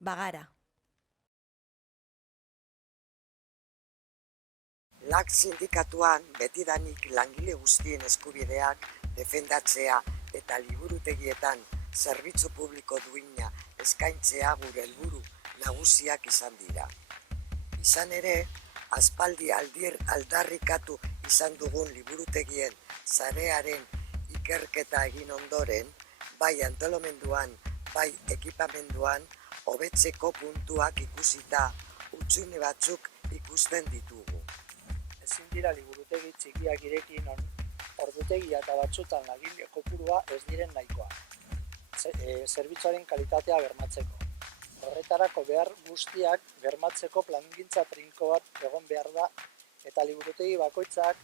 bagara. LAG sindikatuan betidanik langile guztien eskubideak defendatzea eta liburutegietan zerbitzu publiko duina eskaintzea gure helburu nagusiak izan dira. Izan ere, aspaldi aldarrikatu izan dugun liburutegien sarearen ikerketa egin ondoren, bai antolamenduan, bai ekipamenduan, hobetzeko puntuak ikusita hutsune batzuk ikusten ditugu. Ezin dira liburutegi txikiak ireki non ordutegia eta batzutan langile kopurua ez diren nahikoa. Zerbitzuaren kalitatea bermatzeko. Horretarako behar guztiak bermatzeko plangintza trinko bat egon behar da eta liburutegi bakoitzak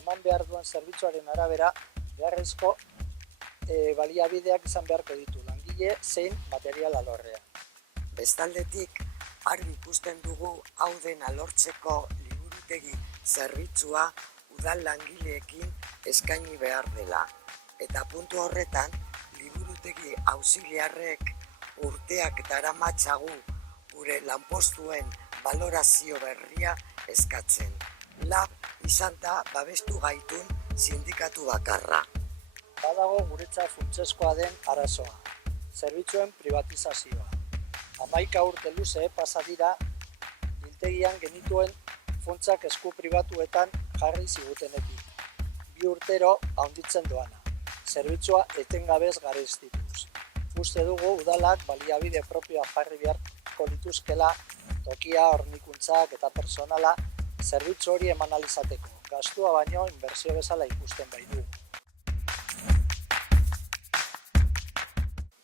eman behar duen zerbitzuaren arabera beharrezko baliabideak izan beharko ditu langile zein material alorrean. Bestaldetik, argi ikusten dugu hau dena lortzeko liburutegi zerbitzua udal langileekin eskaini behar dela. Eta puntu horretan, liburutegi auxiliarrek urteak daramatzagu gure lanpostuen balorazio berria eskatzen. LAG izan da babestu gaitun sindikatu bakarra. Badago guretzat funtsezkoa den arazoa, zerbitzuen privatizazioa. 11 urte luze pasa dira biltegian genituen funtsak esku pribatuetan jarri zigutenetik. 2 urtero handitzen doana. Zerbitzua etengabez garestituz. Uste dugu udalak baliabide propioa jarri beharko lituzkela tokia, hornikuntzak eta personala zerbitzu hori eman ahal izateko. Gastua baino inbertsio bezala ikusten baitu.